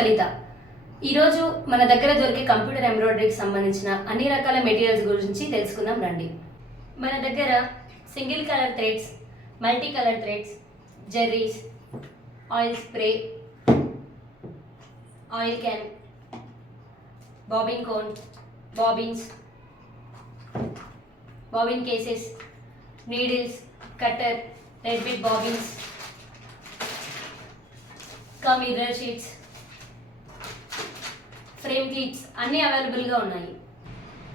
కలిత. ఈరోజు మన దగ్గర దొరికే కంప్యూటర్ ఎంబ్రాయిడరీకి సంబంధించిన అన్ని రకాల మెటీరియల్స్ గురించి తెలుసుకుందాం రండి. మన దగ్గర single colour threads, multi colour threads, Jerry's, oil spray, oil can, bobbin cone, bobbins, bobbin cases, needles, cutter, red bit bobbins, ఇంకా మిర్రర్ షీట్స్, ఫ్రేమ్ క్లిప్స్ అన్నీ అవైలబుల్గా ఉన్నాయి.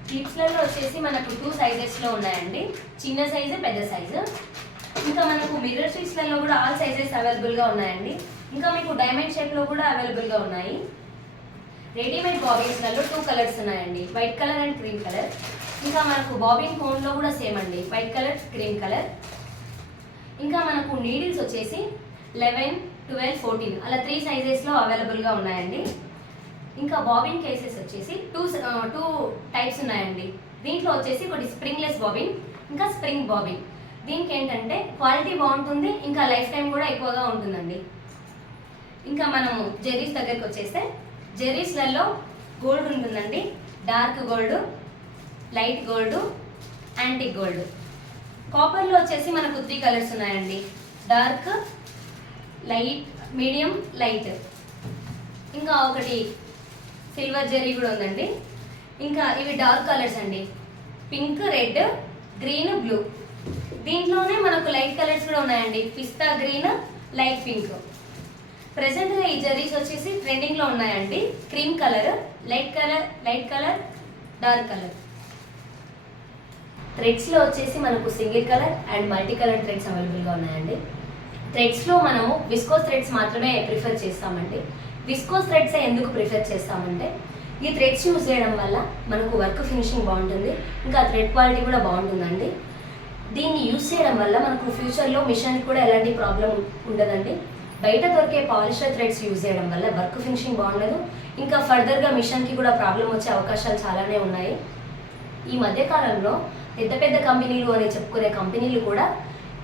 క్లిప్స్లలో వచ్చేసి మనకు 2 సైజెస్లో ఉన్నాయండి, చిన్న సైజు, పెద్ద సైజు. ఇంకా మనకు మిర్రర్ షీట్స్లలో కూడా ఆల్ సైజెస్ అవైలబుల్గా ఉన్నాయండి. ఇంకా మీకు డైమండ్ షేప్లో కూడా అవైలబుల్గా ఉన్నాయి. రెడీమేడ్ బాబిన్స్లలో 2 కలర్స్ ఉన్నాయండి, white colour and cream colour. ఇంకా మనకు బాబిన్ కోన్లో కూడా సేమ్ అండి, వైట్ కలర్, క్రీమ్ కలర్. ఇంకా మనకు నీడిల్స్ వచ్చేసి 11, 12, 14 అలా 3 సైజెస్లో అవైలబుల్గా ఉన్నాయండి. ఇంకా బాబిన్ కేసెస్ వచ్చేసి 2 టైప్స్ ఉన్నాయండి. దీంట్లో వచ్చేసి ఒకటి స్ప్రింగ్లెస్ బాబిన్, ఇంకా స్ప్రింగ్ బాబిన్. దీనికి ఏంటంటే క్వాలిటీ బాగుంటుంది, ఇంకా లైఫ్ టైం కూడా ఎక్కువగా ఉంటుందండి. ఇంకా మనము జెర్రీస్ దగ్గరికి వచ్చేస్తే జెర్రీస్లలో గోల్డ్ ఉంటుందండి, dark gold, light gold, antique gold. కాపర్లో వచ్చేసి మనకు 3 కలర్స్ ఉన్నాయండి, డార్క్, లైట్, మీడియం, లైట్. ఇంకా ఒకటి సిల్వర్ జెర్రీ కూడా ఉందండి. ఇంకా ఇవి డార్క్ కలర్స్ అండి, పింక్, రెడ్, గ్రీన్, బ్లూ. దీంట్లోనే మనకు లైట్ కలర్స్ కూడా ఉన్నాయండి, పిస్తా గ్రీన్, లైట్ పింక్. ప్రెసెంట్గా ఈ జెర్రీస్ వచ్చేసి ట్రెండింగ్లో ఉన్నాయండి, cream colour, light colour, dark colour. థ్రెడ్స్లో వచ్చేసి మనకు single colour and multi colour threads అవైలబుల్గా ఉన్నాయండి. థ్రెడ్స్లో మనము విస్కోస్ థ్రెడ్స్ మాత్రమే ప్రిఫర్ చేస్తామండి. విస్కోస్ థ్రెడ్స్ ఎందుకు ప్రిఫర్ చేస్తామంటే ఈ థ్రెడ్స్ యూజ్ చేయడం వల్ల మనకు వర్క్ ఫినిషింగ్ బాగుంటుంది, ఇంకా థ్రెడ్ క్వాలిటీ కూడా బాగుంటుందండి. దీన్ని యూజ్ చేయడం వల్ల మనకు ఫ్యూచర్లో మిషన్కి కూడా ఎలాంటి ప్రాబ్లం ఉండదండి. బయట దొరికే పాలిస్టర్ థ్రెడ్స్ యూజ్ చేయడం వల్ల వర్క్ ఫినిషింగ్ బాగుండదు, ఇంకా ఫర్దర్గా మిషన్కి కూడా ప్రాబ్లం వచ్చే అవకాశాలు చాలానే ఉన్నాయి. ఈ మధ్యకాలంలో పెద్ద కంపెనీలు అని చెప్పుకునే కంపెనీలు కూడా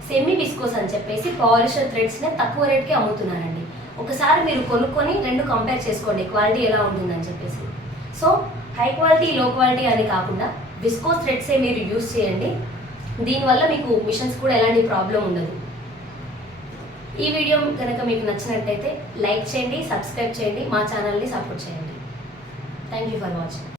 సెమీ విస్కోస్ అని చెప్పేసి పాలిస్టర్ థ్రెడ్స్ని తక్కువ రేట్కి అమ్ముతున్నారండి. ఒకసారి మీరు కొనుక్కొని 2 కంపేర్ చేసుకోండి, క్వాలిటీ ఎలా ఉంటుందని చెప్పేసి. సో హై క్వాలిటీ, లో క్వాలిటీ అని కాకుండా విస్కోస్ థ్రెడ్సే మీరు యూజ్ చేయండి. దీనివల్ల మీకు మిషన్స్ కూడా ఎలాంటి ప్రాబ్లం ఉండదు. ఈ వీడియో కనుక మీకు నచ్చినట్టయితే లైక్ చేయండి, సబ్స్క్రైబ్ చేయండి, మా ఛానల్ని సపోర్ట్ చేయండి. Thank you for watching.